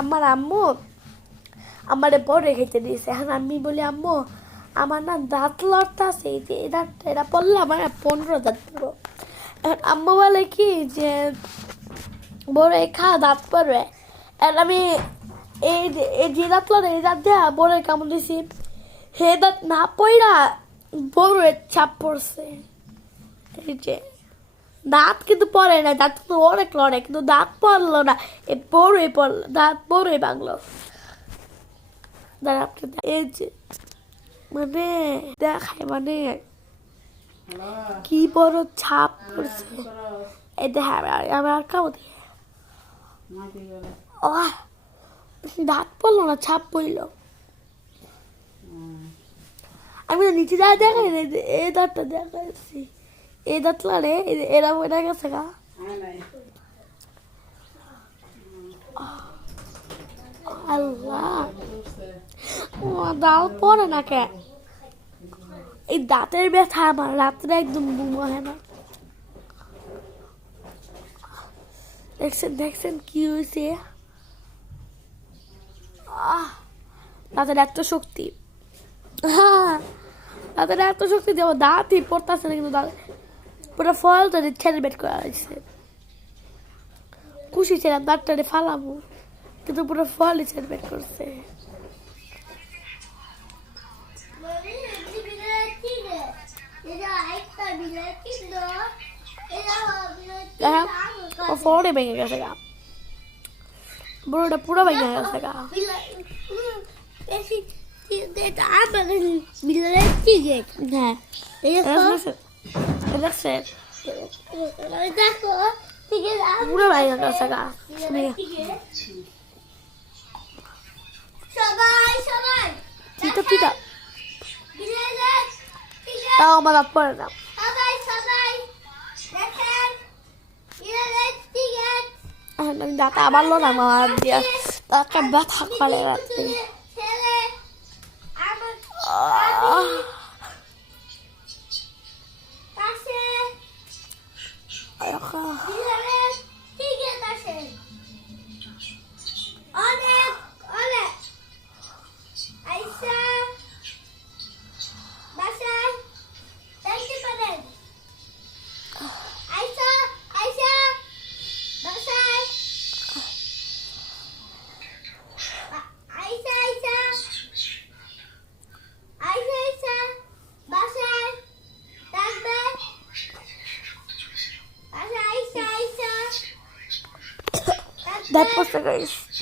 আমার আম্মু আমারে পরে খেতে দিয়েছে। এখন আমি বলি আম্মু আমার না দাঁত লড়তে আছে, এই যে এটা পড়লে আমার 15 দাঁত পড়বো। এখন আম্মু বলে কি যে বড় খা দাঁত পড়বে। আর আমি এই যে দাঁত লড়ে এই দাঁত দেয়া বড় কামড় দিছি, হে দাঁত না পড়া বড় চাপ পড়ছে। এই যে দাঁত কিন্তু পড়ে না, দাঁত কিন্তু অনেক লড়ে, কিন্তু দাঁত পড়লো না, এই বড়ই পড়লো, দাঁত বড়ই ভাঙলো। দাঁড়া আপনি এই যে মানে দেখায় মানে কি বড় ছাপ পড়ছে। এই দেখা আমার কামড় দিয়ে দাঁত পড়লো না, ছাপ পড়লো। আমি তো নিচে যা দেখাই এই দাঁতটা দেখাচ্ছি, এই দাঁত লড়ে এরা বইটা গেছে গা। আল্লাহ দাঁত পড়ে না কে, এই দাঁতের ব্যথা আমার রাত্রে একদম ঘুম হয় না। দেখছেন কি হয়েছে, দাঁতের এত শক্তি, দাঁতের এত শক্তি দেবো, দাঁতই পড়তেছে না, কিন্তু দাঁত পুরো ফলটা ছেড়ে বের করা হয়েছে। খুশি ছিলাম দাঁতটা ফালাবো, কিন্তু পুরো ফলই ছেড়ে বের করছে। ফলে ভেঙে গেছে গা, বড়টা পুরো ভেঙে গেছে গা। পুরো ভেঙে গেছে গা। তাও আমার পরে না, আমি দাঁত আবারলো না আমার দিয়ে দাঁতটা ব্যথা করে রাত্রে। That was the guys.